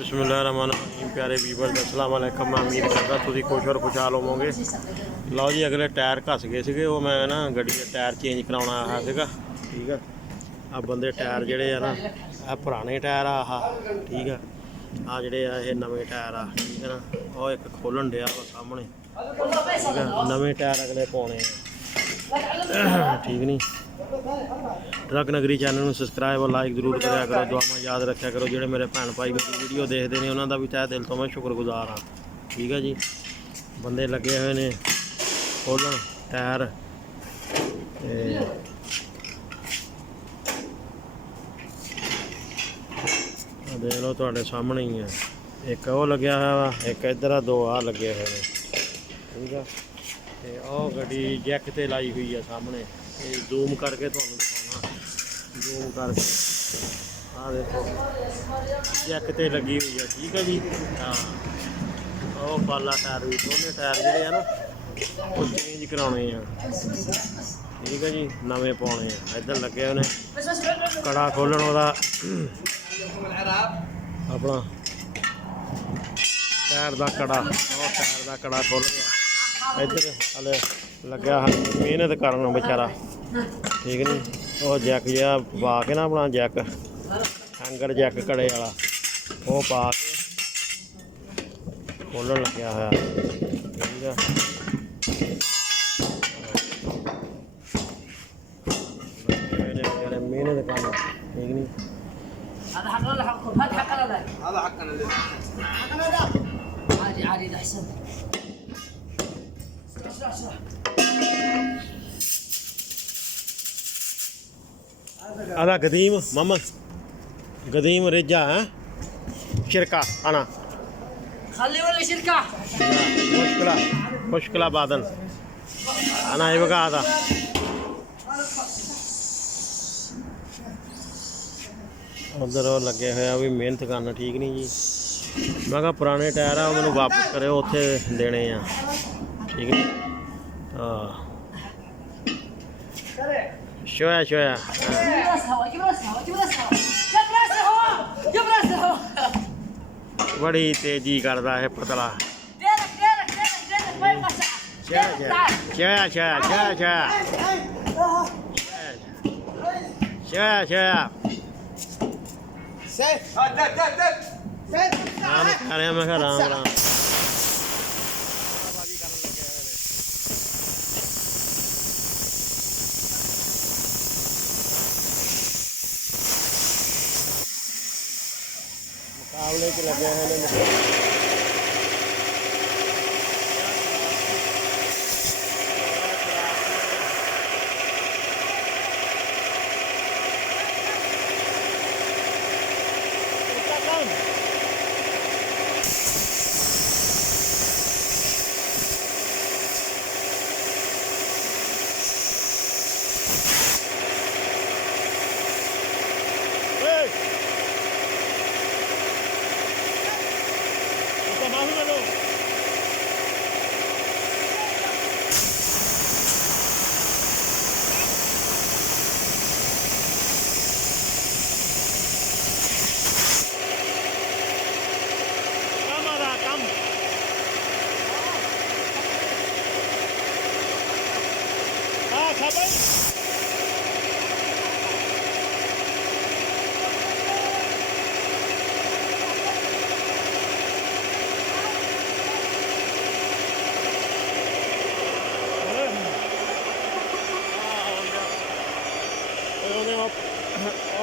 बिस्मिल्लाहिर्रहमानिर्रहीम। प्यारे व्यूअर्स अस्सलाम वालेकुम। मैं उम्मीद करता तुसीं खुश और खुशहाल होवोगे। लो जी अगले टायर घस गए थे, वो मैं ना गड्डी के टायर चेंज कराना आया सीगा। ठीक है, आ बंदे टायर जोड़े है ना, आ पुराने टायर आ ठीक है, आ जोड़े ये नवे टायर आ ठीक है ना। और एक खोलन दिया वा सामने ठीक है, नवे टायर अगले पाने ठीक नहीं। ट्रक नगरी चैनल में सबसक्राइब और लाइक जरूर कराया करो, दुआवां याद रखा करो। जोड़े मेरे भैन भाई मेरी वीडियो देखते हैं उन्होंने भी तह दिल तो मैं शुक्रगुजार हाँ। ठीक है जी, बंदे लगे हुए ने खोलन टायर देख लो तुहाडे सामने ही है। एक वो लग्या हुआ वा, एक इधर दो आ लगे हुए हैं ठीक है। तो गड्डी जैक ते लाई हुई है सामने, जूम करके तुहानू दिखाना, जूम करके आ देखो जैक ते लगी हुई है ठीक है जी। हाँ वो पाला टायर भी दोनों टायर जोड़े है ना वो चेंज कराने हैं ठीक है जी, नवे पाने हैं। इधर लगे हुए कड़ा खोलन वाला अपना टायर का कड़ा, और टायर का कड़ा खोल गया। इधर हले लग्या मेहनत करन बेचारा ठीक नहीं। वो जैक जहा पा के ना अपना जैक हैंगर जैक कड़े वाला वो पा के खोलन लग्या होया ठीक है। मेहनत करन ठीक नहीं। هذا حقنا حقكم، هذا حقنا لا هذا حقنا اللي حقنا لا عادي عادي ده احسن. اسرع هذا قديم محمد قديم رجع ها شركة أنا خلي ولا شركة مشكلة بعدين أنا يبقى هذا उधर लगे हुए भी मेहनत करना ठीक नहीं जी। मैं कहा पुराने टायर आ मैंने वापस करे उत्थे देने आ ठीक है। हाँ शोया शोया बड़ी तेजी करता है पतला Shoya Shoya Shoya Shoya Shoya Shoya Ram करे मैं कहा राम राम मुकाबले के लगे हैं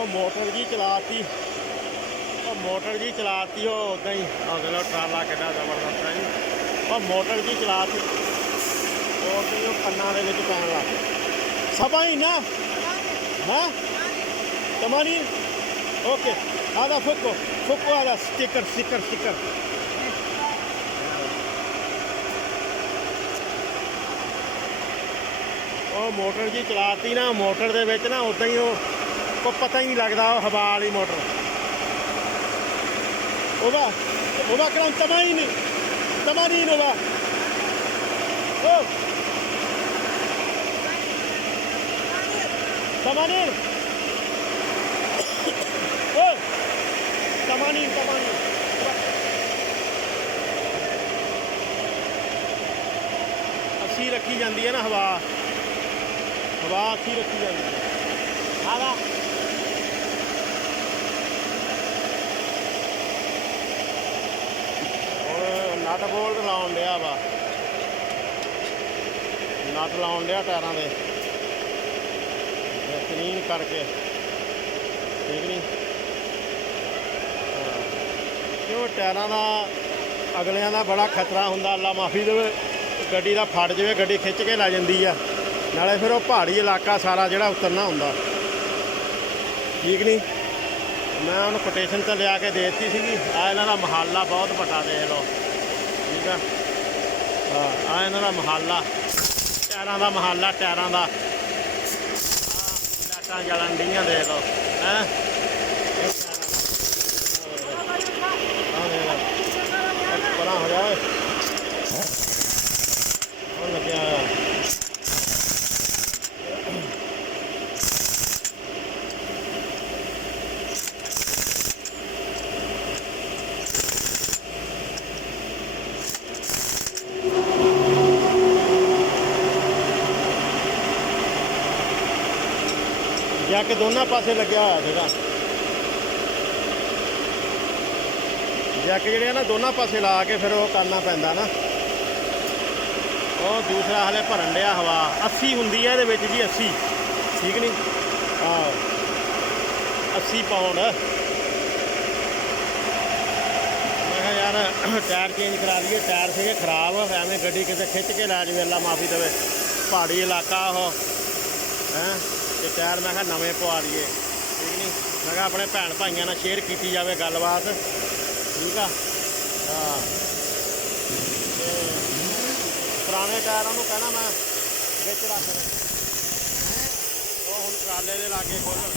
मोटर जी चलाती मोटर जी चलाती वो उदा ही चलो ट्राला कि जबरदस्त है जी। और मोटर जी चलाती वो कन्ना पैन लग सभा ही ना हाँ तमानी ओके आधा फुको फुको आधा स्टिकर स्टिकर स्टिकर वो मोटर जी चलाती ना मोटर दे विच ना उदा ही को पता ही नहीं लगता हवा वाली मोटर ओदा करा तमानी ओदा तमानी तमानी ਅੱਛੀ ਰੱਖੀ ਜਾਂਦੀ ਹੈ ਨਾ, ਹਵਾ ਅੱਛੀ ਰੱਖੀ ਜਾਂਦੀ ਹੈ। ਆਗਾ ਹੁਣ ਨਟ ਬੋਲਟ ਲਾਉਣ ਡਿਆ ਵਾ, ਨਟ ਲਾਉਣ ਡਿਆ ਟਾਇਰਾਂ ਦੇ ਕਲੀਨ ਕਰਕੇ, ਠੀਕ ਨਹੀਂ। ਕਿਉਂ ਟਾਇਰਾਂ ਦਾ ਅਗਲਿਆਂ ਦਾ ਬੜਾ ਖਤਰਾ ਹੁੰਦਾ, ਅੱਲਾ ਮਾਫੀ ਦੇਵੇ, ਗੱਡੀ ਦਾ ਫਟ ਜਾਵੇ, ਗੱਡੀ ਖਿੱਚ ਕੇ ਲੈ ਜਾਂਦੀ ਆ, ਨਾਲੇ ਫਿਰ ਉਹ ਪਹਾੜੀ ਇਲਾਕਾ ਸਾਰਾ ਜਿਹੜਾ ਉਤਰਨਾ ਹੁੰਦਾ, ਠੀਕ ਨਹੀਂ। ਮੈਂ ਉਹਨੂੰ ਕੋਟੇਸ਼ਨ 'ਤੇ ਲਿਆ ਕੇ ਦੇ ਦਿੱਤੀ ਸੀਗੀ। ਆ ਇਹਨਾਂ ਦਾ ਮਹੱਲਾ ਬਹੁਤ ਵੱਡਾ ਦੇਖ ਲਓ, ਠੀਕ ਆ। ਆ ਇਹਨਾਂ ਦਾ ਮਹੱਲਾ, ਟਾਇਰਾਂ ਦਾ ਮਹੱਲਾ, ਟਾਇਰਾਂ ਦਾ। ਲਾਈਟਾਂ ਜਲਣ ਡੀਆਂ ਦੇਖ ਲਓ, ਹੈਂ। ਪਰਾਂ ਹੋ ਜਾਏ, ਉਹ ਲੱਗਿਆ ਹੋਇਆ। ਜੱਕ ਦੋਨਾਂ ਪਾਸੇ ਲੱਗਿਆ ਹੋਇਆ ਸੀਗਾ, ਜੱਕ ਜਿਹੜੇ ਆ ਨਾ ਦੋਨਾਂ ਪਾਸੇ ਲਾ ਕੇ ਫਿਰ ਉਹ ਕਰਨਾ ਪੈਂਦਾ ਨਾ। ਉਹ ਦੂਸਰਾ ਹਲੇ ਭਰਨ ਡਿਆ ਹਵਾ। 80 ਹੁੰਦੀ ਹੈ ਇਹਦੇ ਵਿੱਚ ਜੀ, 80, ਠੀਕ ਨਹੀਂ। ਹਾਂ 80 ਪਾਉਂਡ। ਮੈਂ ਕਿਹਾ ਯਾਰ ਟਾਇਰ ਚੇਂਜ ਕਰਾ ਲਈਏ, ਟਾਇਰ ਸੀਗੇ ਖਰਾਬ, ਐਵੇਂ ਗੱਡੀ ਕਿਤੇ ਖਿੱਚ ਕੇ ਲੈ ਜਾਵੇ, ਅੱਲਾ ਮਾਫੀ ਦੇਵੇ, ਪਹਾੜੀ ਇਲਾਕਾ ਉਹ ਹੈਂ। ਤੇ ਟਾਇਰ ਮੈਂ ਕਿਹਾ ਨਵੇਂ ਪਵਾ ਲਈਏ, ਠੀਕ ਨਹੀਂ। ਮੈਂ ਕਿਹਾ ਆਪਣੇ ਭੈਣ ਭਾਈਆਂ ਨਾਲ ਸ਼ੇਅਰ ਕੀਤੀ ਜਾਵੇ ਗੱਲਬਾਤ, ਠੀਕ ਆ। ਹਾਂ ਪੁਰਾਣੇ ਟਾਇਰਾਂ ਨੂੰ ਕਹਿਣਾ ਮੈਂ ਵਿੱਚ ਰੱਖ ਦੇ, ਉਹ ਹੁਣ ਟਰਾਲੇ ਦੇ ਲਾਗੇ ਖੋਲ੍ਹਣ।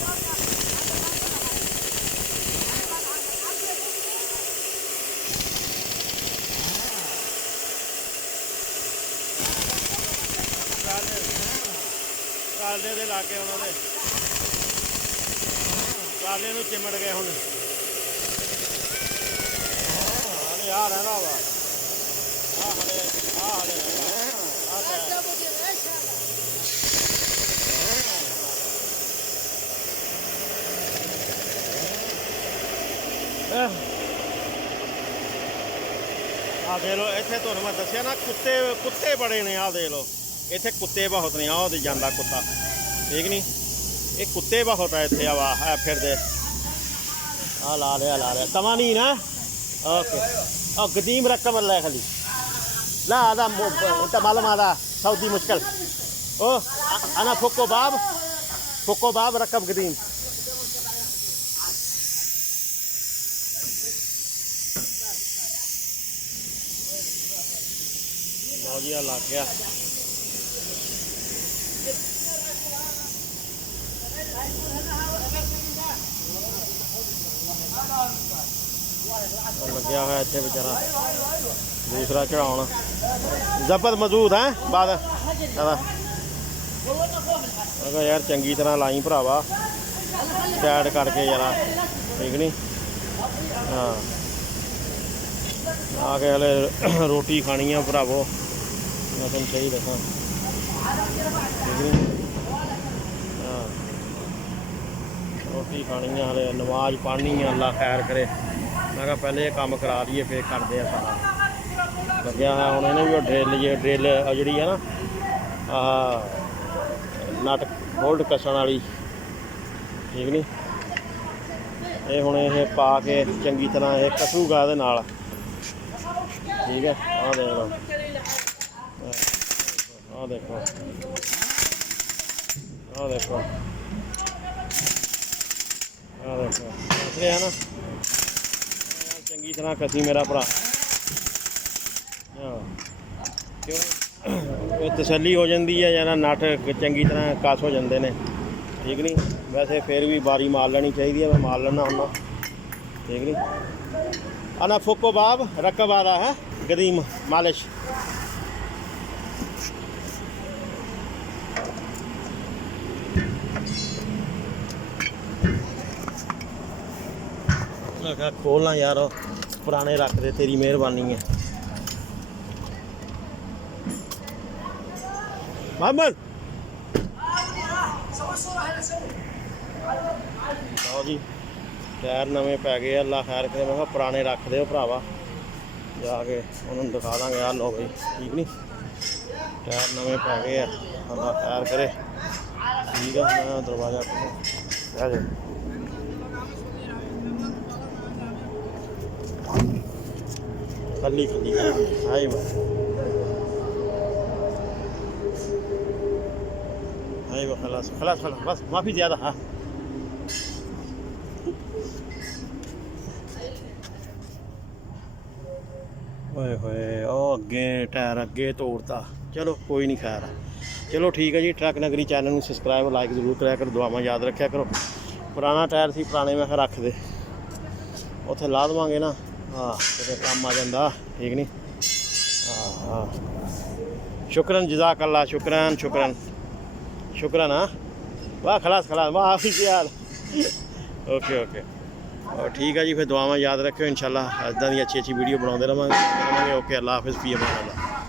ਟਰਾਲੇ ਦੇ ਲਾਗੇ ਉਹਨਾਂ ਦੇ ਟਰਾਲੇ ਨੂੰ ਚਿਮੜ ਗਏ ਹੁਣ। ਆ ਰਹਿੰਦਾ ਵਾ, ਆ ਹਲੇ ਆ ਦੇ ਲੋ। ਇੱਥੇ ਤੁਹਾਨੂੰ ਮੈਂ ਦੱਸਿਆ ਨਾ, ਕੁੱਤੇ ਬੜੇ ਨੇ। ਆ ਦੇ ਲੋ, ਇੱਥੇ ਕੁੱਤੇ ਬਹੁਤ ਨੇ। ਆਹ ਜਾਂਦਾ ਕੁੱਤਾ, ਠੀਕ ਨਹੀਂ। ਇਹ ਕੁੱਤੇ ਬਹੁਤ ਆ ਇੱਥੇ। ਆ ਫਿਰਦੇ। ਆ ਲਾ ਲਿਆ ਤਮਾ ਨਹੀਂ ਨਾ। اوكي او قديم ركب الله يخليك. لا هذا انت معلم، هذا سعودي مشكل. اوه انا فكو باب ركب قديم. موديا لا गया। ਲੱਗਿਆ ਹੋਇਆ ਇੱਥੇ ਵਿਚਾਰਾ ਦੂਸਰਾ ਚੜਾਉਣ। ਜ਼ਬਤ ਮੌਜੂਦ ਹੈ ਬਾਦ ਮੈਂ ਕਿਹਾ ਯਾਰ ਚੰਗੀ ਤਰ੍ਹਾਂ ਲਾਈ ਭਰਾਵਾ, ਸਾਈਡ ਕਰਕੇ ਜਰਾ, ਠੀਕ ਨਹੀਂ। ਹਾਂ ਆ ਕੇ ਹਲੇ ਰੋਟੀ ਖਾਣੀ ਆ ਭਰਾਵੋ, ਮੈਂ ਤੁਹਾਨੂੰ ਸਹੀ ਦੱਸਾਂ, ਠੀਕ ਨਹੀਂ। ਹਾਂ ਰੋਟੀ ਖਾਣੀ ਆ, ਹਲੇ ਨਮਾਜ਼ ਪੜ੍ਹਨੀ ਆ, ਅੱਲਾ ਖੈਰ ਕਰੇ। ਮੈਂ ਕਿਹਾ ਪਹਿਲੇ ਇਹ ਕੰਮ ਕਰਾ ਲਈਏ ਫਿਰ ਕਰਦੇ ਆ ਸਾਰਾ। ਲੱਗਿਆ ਹੋਇਆ ਹੁਣ ਇਹਨੇ ਵੀ ਉਹ ਡਰਿੱਲ ਜਿਹੜੀ ਆ ਨਾ, ਆਹ ਨਟ ਬੋਲਟ ਕੱਸਣ ਵਾਲੀ, ਠੀਕ ਨਹੀਂ। ਇਹ ਹੁਣ ਇਹ ਪਾ ਕੇ ਚੰਗੀ ਤਰ੍ਹਾਂ ਇਹ ਕੱਸੂਗਾ ਇਹਦੇ ਨਾਲ, ਠੀਕ ਹੈ। ਆਹ ਦੇਖ ਲਓ, ਆਹ ਦੇਖੋ, ਆਹ ਦੇਖੋ, ਆਹ ਦੇਖੋ ਕੱਸ ਰਿਹਾ ਨਾ ਚੰਗੀ ਤਰ੍ਹਾਂ ਕੱਸੀ ਮੇਰਾ ਭਰਾ। ਹਾਂ ਕਿਉਂ ਇਹ ਤਸੱਲੀ ਹੋ ਜਾਂਦੀ ਹੈ ਯਾਰ, ਨਟ ਚੰਗੀ ਤਰ੍ਹਾਂ ਕੱਸ ਹੋ ਜਾਂਦੇ ਨੇ, ਠੀਕ ਨਹੀਂ। ਵੈਸੇ ਫਿਰ ਵੀ ਬਾਰੀ ਮਾਰ ਲੈਣੀ ਚਾਹੀਦੀ ਹੈ, ਮੈਂ ਮਾਰ ਲੈਣਾ ਹੁੰਦਾ, ਠੀਕ ਨਹੀਂ। ਅਨਾ ਫੁੱਕੋ ਬਾਬ ਰਕਬ ਆਦਾ ਹੈ ਗਦੀਮ ਮਾਲਿਸ਼। ਮੈਂ ਕਿਹਾ ਖੋਲ੍ਹਣਾ ਯਾਰ, ਪੁਰਾਣੇ ਰੱਖ ਦੇ, ਤੇਰੀ ਮਿਹਰਬਾਨੀ ਹੈ। ਮੁਹੰਮਦ ਲਓ ਜੀ ਟਾਇਰ ਨਵੇਂ ਪੈ ਗਏ ਆ, ਅੱਲਾ ਖੈਰ ਕਰੇ। ਮੈਂ ਕਿਹਾ ਪੁਰਾਣੇ ਰੱਖ ਦਿਓ ਭਰਾਵਾ, ਜਾ ਕੇ ਉਹਨਾਂ ਨੂੰ ਦਿਖਾ ਦਾਂਗੇ। ਆ ਲਓ ਬਈ, ਠੀਕ ਨਹੀਂ, ਟਾਇਰ ਨਵੇਂ ਪੈ ਗਏ ਆ, ਅੱਲਾ ਖੈਰ ਕਰੇ। ਠੀਕ ਆ, ਮੈਂ ਦਰਵਾਜ਼ਾ ਖੋਲ੍ਹਾਂ ਲੈ ਜਾ। خليك ايوه ايوه خلاص خلاص خلاص بس ما في زياده ها ਓਏ ਹੋਏ ਉਹ ਅੱਗੇ ਟਾਇਰ ਅੱਗੇ ਤੋੜਤਾ। ਚਲੋ ਕੋਈ ਨਹੀਂ, ਖੈਰ ਆ। ਚਲੋ ਠੀਕ ਹੈ ਜੀ। ਟਰੱਕ ਨਗਰੀ ਚੈਨਲ ਨੂੰ ਸਬਸਕ੍ਰਾਈਬ ਲਾਈਕ ਜ਼ਰੂਰ ਕਰਿਆ ਕਰੋ, ਦੁਆਵਾਂ ਯਾਦ ਰੱਖਿਆ ਕਰੋ। ਪੁਰਾਣਾ ਟਾਇਰ ਸੀ, ਪੁਰਾਣੇ ਮੈਂ ਕਿਹਾ ਰੱਖ ਦੇ, ਉੱਥੇ ਲਾ ਦੇਵਾਂਗੇ ਨਾ, ਹਾਂ ਕਿਤੇ ਕੰਮ ਆ ਜਾਂਦਾ, ਠੀਕ ਨਹੀਂ। ਹਾਂ शुक्रन जज़ाकल्लाह, शुक्रन शुक्रन शुक्रन। हाँ वाह, खलास खलास, वाह यार। ओके ओके और ठीक है जी। फिर दुआवां याद रखियो, इंशाल्लाह इदां दी अच्छी अच्छी वीडियो बनाते रहांगे। ओके, अल्लाह हाफिज़, फी अमान अल्लाह।